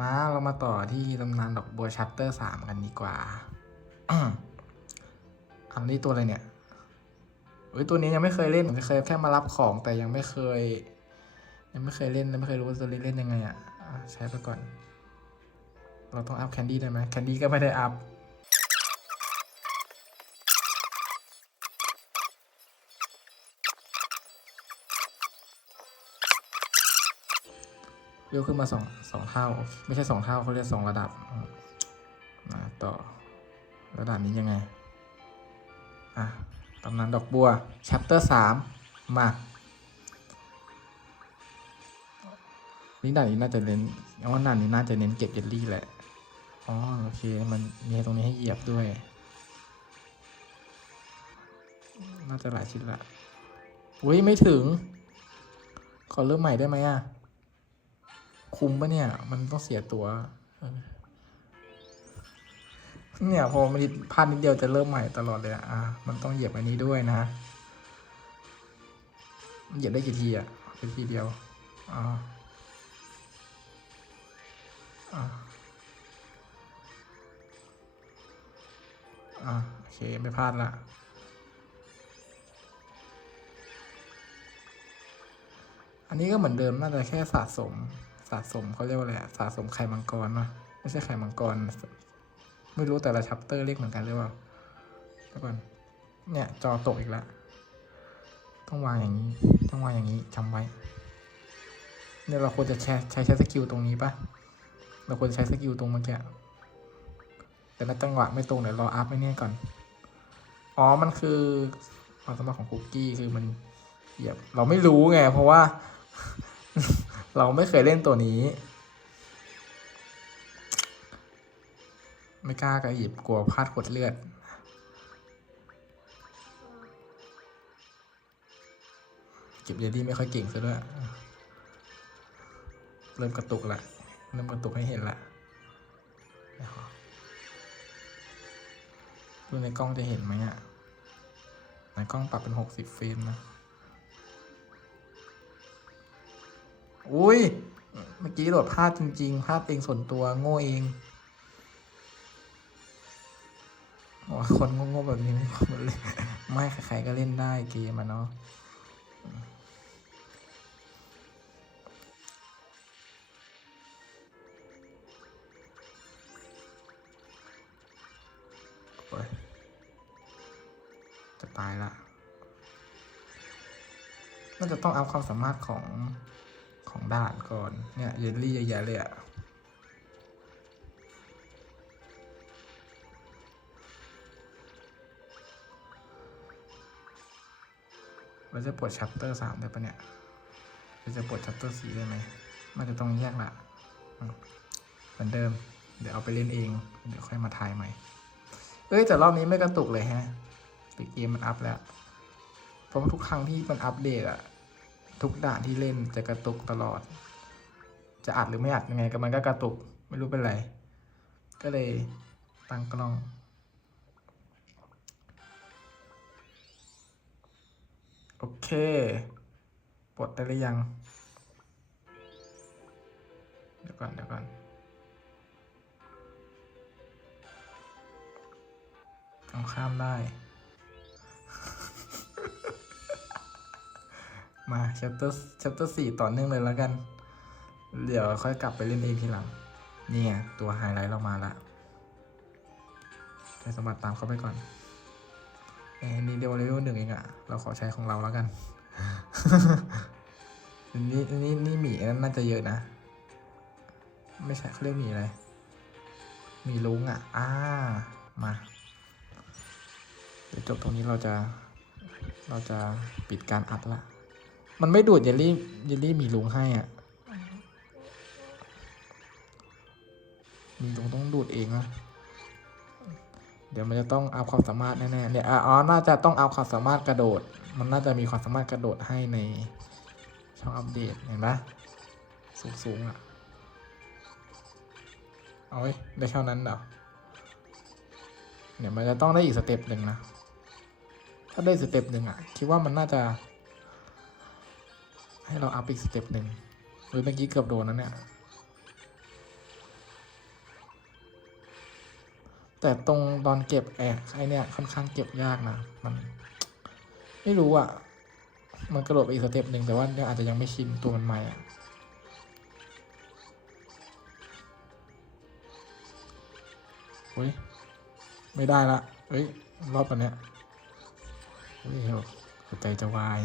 มาเรามาต่อที่ตำนานดอกบัวชัปเตอร์สามกันดีกว่าอันนี้ตัวอะไรเนี่ยเฮ้ยตัวนี้ยังไม่เคยเล่นเคยแค่มารับของแต่ยังไม่เคย ยังไม่เคยเล่นยังไม่เคยรู้ว่าตัวนี้เล่นยังไงอะอะใช้ไปก่อน เราต้องอัพแคนดี้ได้ไหมแคนดี้ก็ไม่ได้อัพ เร็วขึ้นมาสองสองเท่า ไม่ใช่สองเท่าเขาเรียกสองระดับมาต่อระดับนี้ยังไง อะตำนานดอกบัว chapter สามมานี่ด่านนี้น่าจะเน้นเอาว่าด่านนี้น่าจะเน้นเก็บเยลลี่แหละ อ๋อโอเค มันมีตรงนี้ให้เหยียบด้วย น่าจะหลายชิ้นละ อุ้ยไม่ถึง ขอเริ่มใหม่ได้ไหมอะ คุ้มปะเนี่ย มันต้องเสียตัว เนี่ยพอมันพลาดนิดเดียวจะเริ่มใหม่ตลอดเลยอะอะ มันต้องเหยียบอันนี้ด้วยนะ เหยียบได้กี่ทีอะเป็นทีเดียว อ่าอ่าอ่าโอเค ไม่พลาดละอันนี้ก็เหมือนเดิมน่าจะแค่สะสม สะสมเขาเรียกว่าอะไรสะสมไข่มังกรเนาะไม่ใช่ไข่มังกร ไม่รู้แต่ละชัปเตอร์เรียกเหมือนกันหรือเปล่าเดี๋ยวก่อนเนี่ยจอตกอีกแล้วต้องวางอย่างนี้ต้องวางอย่างนี้จำไว้เนี่ยเราควรจะใช้ใช้ใช้สกิลตรงนี้ปะเราควรจะใช้สกิลตรงเมื่อกี้แต่ละจังหวะไม่ตรงเดี๋ยวรออัพไม่เนี่ยก่อน อ๋อ มันคือความสามารถของคุกกี้คือมันเหยียบเราไม่รู้ไง เพราะว่า เราไม่เคยเล่นตัวนี้ ไม่กล้ากระหยิบกลัวพลาดกดเลือด เก็บเยลลี่ไม่ค่อยเก่งซะด้วย เริ่มกระตุกละ เริ่มกระตุกให้เห็นละดูในกล้องจะเห็นไหมอะ ในกล้องปรับเป็นหกสิบเฟรมนะ อุ้ย เมื่อกี้โหลดพลาดจริงๆพลาดเองส่วนตัวโง่เองโอ้คนโง่ๆแบบนี้ไม่ควรเลยไม่ใครๆก็เล่นได้เกมอะเนาะจะตายละน่าจะต้องเอาความสามารถของ ของด่านก่อน เนี่ยเยลลี่เยอะแยะเลยอะเราจะปลดชัปเตอร์สามได้ปะเนี่ยเราจะปลดชัปเตอร์สี่ได้ไหมมันจะต้องแยกละเหมือนเดิม เดี๋ยวเอาไปเล่นเอง เดี๋ยวค่อยมาทายใหม่ เอ้ยแต่รอบนี้ไม่กระตุกเลยฮะติเกมมันอัพแล้ว เพราะทุกครั้งที่มันอัปเดตอะ ทุกด่านที่เล่นจะกระตุกตลอด จะอัดหรือไม่อัดยังไงก็มันก็กระตุกไม่รู้เป็นไร ก็เลยตั้งกล้อง โอเคปลดได้หรือยัง เดี๋ยวก่อนเดี๋ยวก่อนเอาข้ามได้ มา chapter chapter สี่ต่อเนื่องเลยแล้วกัน เดี๋ยวค่อยกลับไปเล่นเองทีหลังนี่ไงตัวไฮไลท์เรามาละใช้สมบัติตามเข้าไปก่อนเอ้นี่เดียวเลเวลหนึ่งเองอะเราขอใช้ของเราแล้วกัน นี่นี่นี่หมีนั้นน่าจะเยอะนะ ไม่ใช่เขาเรียกหมีอะไรหมีลุงอะอ่า มาเดี๋ยวจบตรงนี้เราจะ เราจะปิดการอัดละ มันไม่ดูดเยลลี่เยลลี่มีลุงให้อะมีลุงต้องดูดเองนะเดี๋ยวมันจะต้องอัพความสามารถแน่ๆเนี่ยวอ๋อน่าจะต้องอัพความสามารถกระโดด มันน่าจะมีความสามารถกระโดดให้ในช่องอัปเดตเห็นไหมสูงๆอะเอาไว้ได้เท่านั้นเหรอเนี่ยมันจะต้องได้อีกสเต็ปหนึ่งนะ ถ้าได้สเต็ปหนึ่งอะ คิดว่ามันน่าจะ ให้เราอัพอีกสเต็ปหนึ่งหรือเมื่อกี้เกือบโดนนะเนี่ย แต่ตรงตอนเก็บแอกไอเนี่ยค่อนข้างเก็บยากนะ มัน ไม่รู้อะมันกระโดดไปอีกสเต็ปหนึ่งแต่ว่าเนี่ยอาจจะยังไม่ชินตัวมันใหม่อะเฮ้ย ไม่ได้ละเฮ้ย รอบตัวเนี้ยเฮ้ยหัวใจจะวาย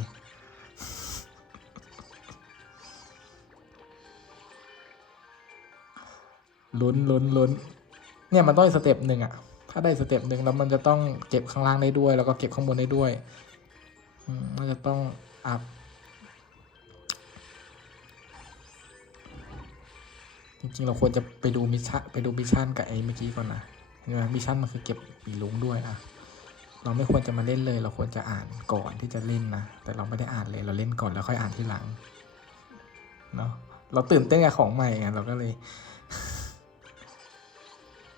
ลุ้นลุ้นลุ้นเนี่ยมันต้องสเต็ปหนึ่งอะถ้าได้สเต็ปหนึ่งแล้วมันจะต้องเก็บข้างล่างได้ด้วย แล้วก็เก็บข้างบนได้ด้วยมันจะต้องอัพจริงๆเราควรจะไปดูมิชชั่นไปดูมิชชั่นกับไอ้เมื่อกี้ก่อนนะใช่ไหมมิชชั่นมันคือเก็บปีลุงด้วยอะเราไม่ควรจะมาเล่นเลย เราควรจะอ่านก่อนที่จะเล่นนะแต่เราไม่ได้อ่านเลยเราเล่นก่อนแล้วค่อยอ่านทีหลังเนาะเราตื่นเต้นกับของใหม่ไงเราก็เลย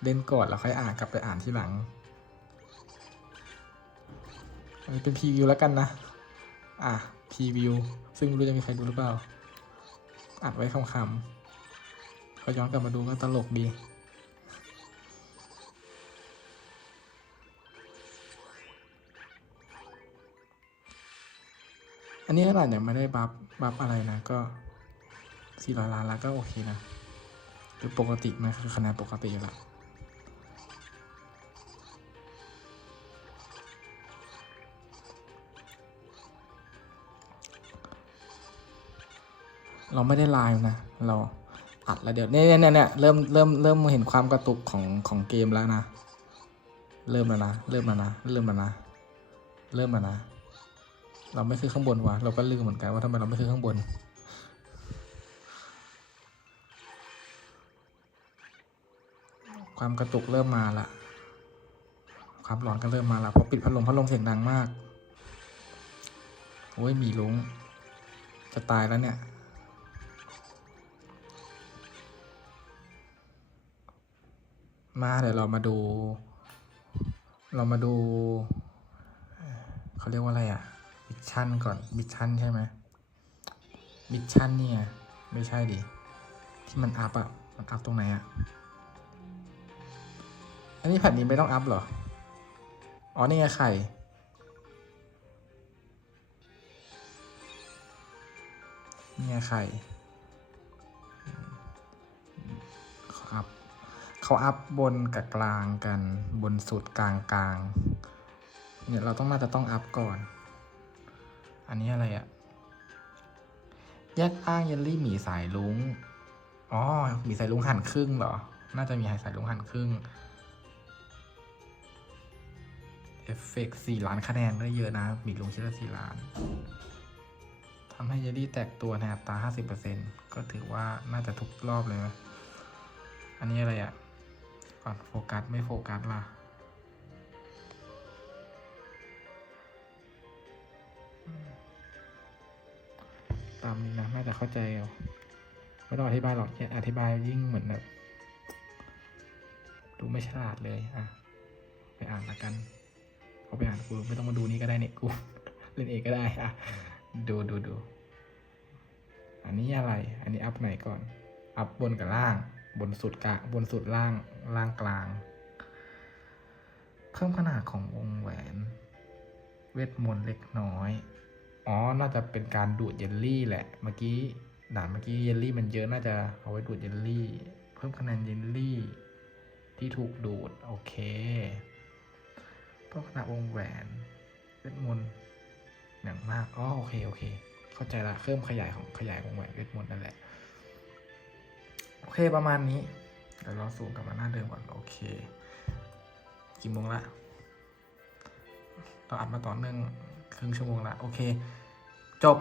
เล่นก่อนแล้วค่อยอ่านกลับไปอ่านทีหลังอันนี้เป็นพรีวิวแล้วกันนะ อะพรีวิว ซึ่งไม่รู้จะมีใครดูหรือเปล่า อัดไว้คำๆพอย้อนกลับมาดูก็ตลกดีอันนี้ขนาดยังไม่ได้บัฟบัฟอะไรนะก็สี่ร้อยล้านแล้วก็โอเคนะคือปกติมันคือคะแนนปกติอยู่แล้ว เราไม่ได้ไลฟ์นะ เราอัดแล้วเดี๋ยวเนี่ยเนี่ยเนี่ยเริ่มเริ่มเริ่มเห็นความกระตุกของของเกมแล้วนะ เริ่มแล้วนะ เริ่มแล้วนะ เริ่มแล้วนะ เริ่มแล้วนะ เราไม่ขึ้นข้างบนวะเราก็ลืมเหมือนกันว่าทำไมเราไม่ขึ้นข้างบน ความกระตุกเริ่มมาละความร้อนก็เริ่มมาละเพราะปิดพัดลมพัดลมเสียงดังมากโอ้ยมีลุงจะตายแล้วเนี่ย มาเดี๋ยวเรามาดู เรามาดู เขาเรียกว่าอะไรอะมิชชั่นก่อนมิชชั่นใช่ไหมมิชชั่นเนี่ยไม่ใช่ดิที่มันอัพอะมันอัพตรงไหนอะอันนี้แผ่นนี้ไม่ต้องอัพหรอ อ๋อ นี่ไงไข่นี่ไงไข่ เขาอัพบนกับกลางกันบนสุดกลางกลางเนี่ยเราต้องน่าจะต้องอัพก่อน อันนี้อะไรอะแยกอ้างเยลลี่หมีสายลุงอ๋อหมีสายลุงหั่นครึ่งเหรอ น่าจะมีสายลุงหั่นครึ่งเอฟเฟกสี่ล้านคะแนนก็เยอะนะหมีลุงชิ้นลสี่ล้านทำให้เยลลี่แตกตัวในอัตราห้าสิบเปอร์เซ็นก็ถือว่าน่าจะทุกรอบเลยนะอันนี้อะไรอะ่ะ ก่อนโฟกัสไม่โฟกัสล่ะตามนี้นะน่าจะเข้าใจเอาไม่ต้องอธิบายหรอกแค่อธิบายยิ่งเหมือนแบบดูไม่ฉลาดเลยอะไปอ่านละกันเขาไปอ่านกูไม่ต้องมาดูนี้ก็ได้เนี่ยกูเล่นเองก็ได้อะดูดูดูอันนี้อะไร อันนี้อัพไหนก่อน อัพบนกับล่าง บนสุดกลางบนสุดล่างล่างกลาง เพิ่มขนาดของวงแหวน เวทมนต์เล็กน้อย อ๋อ น่าจะเป็นการดูดเยลลี่แหละ เมื่อกี้ด่านเมื่อกี้เยลลี่มันเยอะน่าจะเอาไว้ดูดเยลลี่ เพิ่มคะแนนเยลลี่ที่ถูกดูด โอเคเพิ่มขนาดวงแหวนเวทมนต์อย่างมาก อ๋อ โอเค โอเค เข้าใจละเพิ่มขยายของขยายวงแหวนเวทมนต์นั่นแหละ โอเคประมาณนี้ เดี๋ยวเราสูงกลับมาหน้าเดิมก่อน โอเค กี่โมงละ เราอัดมาต่อเนื่องครึ่งชั่วโมงละ โอเค จบ